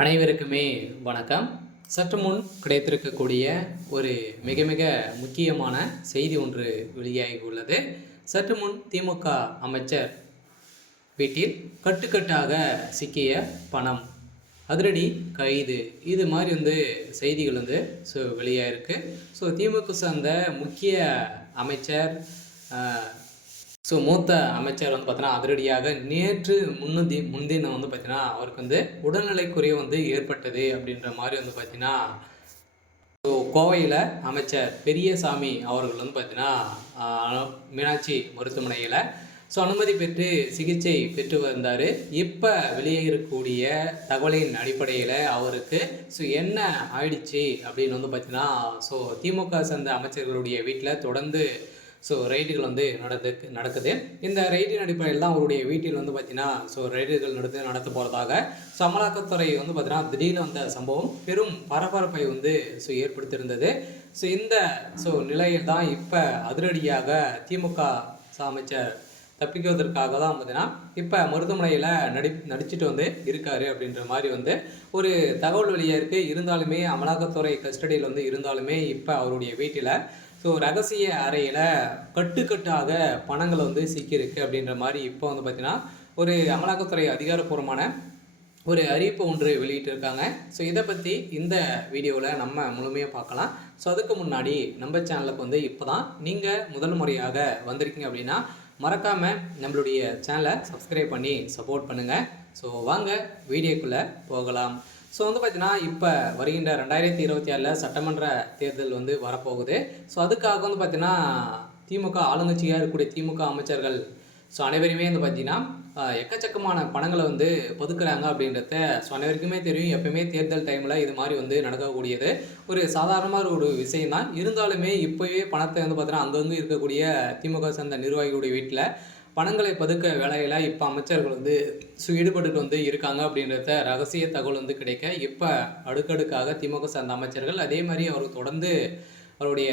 அனைவருக்குமே வணக்கம். சற்று முன் கிடைத்திருக்கக்கூடிய ஒரு மிக மிக முக்கியமான செய்தி ஒன்று வெளியாகி உள்ளது. சற்று முன் திமுக அமைச்சர் வீட்டில் கட்டுக்கட்டாக சிக்கிய பணம், அதிரடி கைது, இது மாதிரி செய்திகள் வெளியாயிருக்கு. திமுக சார்ந்த முக்கிய அமைச்சர், மூத்த அமைச்சர் பார்த்தீங்கன்னா அதிரடியாக நேற்று முன்தினம் பார்த்தீங்கன்னா அவருக்கு உடல்நிலை குறைவு ஏற்பட்டது அப்படின்ற மாதிரி பார்த்தீங்கன்னா கோவையில் அமைச்சர் பெரியசாமி அவர்கள் பார்த்தீங்கன்னா மீனாட்சி மருத்துவமனையில் அனுமதி பெற்று சிகிச்சை பெற்று வந்தார். இப்போ வெளியேறக்கூடிய தகவலின் அடிப்படையில் அவருக்கு என்ன ஆயிடுச்சு அப்படின்னு பார்த்தீங்கன்னா திமுக சார்ந்த அமைச்சர்களுடைய வீட்டில் தொடர்ந்து ரைடுகள் நடக்குது. இந்த ரைடின் அடிப்படையில் தான் அவருடைய வீட்டில் பார்த்தீங்கன்னா ரைடுகள் நடத்த போகிறதாக அமலாக்கத்துறை பார்த்தீங்கன்னா திடீர்னு வந்த சம்பவம் பெரும் பரபரப்பை ஏற்படுத்தியிருந்தது. இந்த நிலையில் தான் இப்போ அதிரடியாக திமுக அமைச்சர் தப்பிக்குவதற்காக தான் பார்த்தீங்கன்னா இப்போ மருத்துவமனையில் நடிச்சுட்டு இருக்காரு அப்படின்ற மாதிரி ஒரு தகவல் வெளியாக இருக்குது. இருந்தாலுமே அமலாக்கத்துறை கஸ்டடியில் இருந்தாலுமே இப்போ அவருடைய வீட்டில் ரகசிய அறையில் கட்டுக்கட்டாக பணங்கள் சிக்கியிருக்கு அப்படின்ற மாதிரி இப்போ பார்த்தீங்கன்னா ஒரு அமலாக்கத்துறை அதிகாரப்பூர்வமான ஒரு அறிவிப்பு ஒன்று வெளியிட்டிருக்காங்க. இதை பற்றி இந்த வீடியோவில் நம்ம முழுமையாக பார்க்கலாம். அதுக்கு முன்னாடி நம்ம சேனலுக்கு இப்போ தான் நீங்கள் முதல் முறையாக வந்திருக்கீங்க அப்படின்னா மறக்காமல் நம்மளுடைய சேனலை சப்ஸ்கிரைப் பண்ணி சப்போர்ட் பண்ணுங்கள். வாங்க வீடியோக்குள்ளே போகலாம். பார்த்தீங்கன்னா இப்போ வருகின்ற 2026 சட்டமன்ற தேர்தல் வரப்போகுது. அதுக்காக பார்த்தீங்கன்னா திமுக ஆளுங்கட்சியாக இருக்கக்கூடிய திமுக அமைச்சர்கள் அனைவருமே பார்த்தீங்கன்னா எக்கச்சக்கமான பணங்களை பதுக்குறாங்க அப்படின்றத அனைவருக்குமே தெரியும். எப்பவுமே தேர்தல் டைமில் இது மாதிரி நடக்கக்கூடியது ஒரு சாதாரணமான ஒரு விஷயம் தான். இருந்தாலுமே இப்போவே பணத்தை பார்த்தீங்கன்னா அங்கங்கே இருக்கக்கூடிய திமுக சார்ந்த நிர்வாகிகளுடைய வீட்டில் பணங்களை பதுக்க வேலையில் இப்போ அமைச்சர்கள் ஈடுபட்டு இருக்காங்க அப்படின்றத ரகசிய தகவல் கிடைக்க இப்போ அடுக்கடுக்காக திமுக சார்ந்த அமைச்சர்கள் அதே மாதிரி அவருக்கு தொடர்ந்து அவருடைய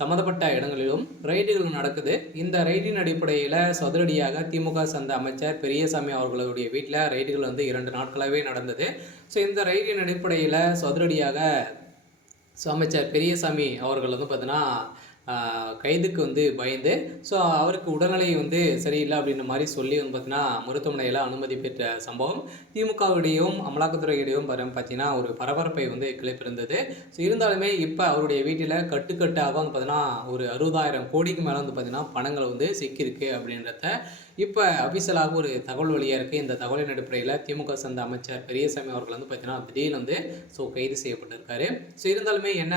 சம்மந்தப்பட்ட இடங்களிலும் ரைடுகள் நடக்குது. இந்த ரைடின் அடிப்படையில் அதிரடியாக திமுக சார்ந்த அமைச்சர் பெரியசாமி அவர்களுடைய வீட்டில் ரைடுகள் 2 நாட்களாகவே நடந்தது. இந்த ரைடின் அடிப்படையில் அதிரடியாக அமைச்சர் பெரியசாமி அவர்கள் பார்த்தீங்கன்னா கைதுக்கு பயந்து அவருக்கு உடல்நிலை சரியில்லை அப்படின்ற மாதிரி சொல்லி பார்த்தீங்கன்னா மருத்துவமனையில் அனுமதி பெற்ற சம்பவம் திமுகவுடையும் அமலாக்கத்துறையிடையும் பார்த்தீங்கன்னா ஒரு பரபரப்பை கிளப்பியிருந்தது. இருந்தாலுமே இப்போ அவருடைய வீட்டில் கட்டுக்கட்டாக பார்த்தீங்கன்னா ஒரு 60,000 கோடிக்கு மேலே பார்த்தீங்கன்னா பணங்கள் சிக்கியிருக்கு அப்படின்றத இப்போ அபிஷியலாக ஒரு தகவல் வழியாக இருக்குது. இந்த தகவலின் அடிப்படையில் திமுக சார்ந்த அமைச்சர் பெரியசாமி அவர்கள் பார்த்தீங்கன்னா திடீர்னு கைது செய்யப்பட்டிருக்காரு. இருந்தாலுமே என்ன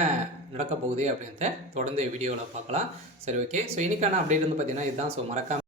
நடக்க போகுது அப்படின்றத தொடர்ந்து வீடியோவில் பார்க்கலாம். சரி, ஓகே. இன்னைக்கான அப்டேட் பார்த்தீங்கன்னா இதுதான். மறக்காம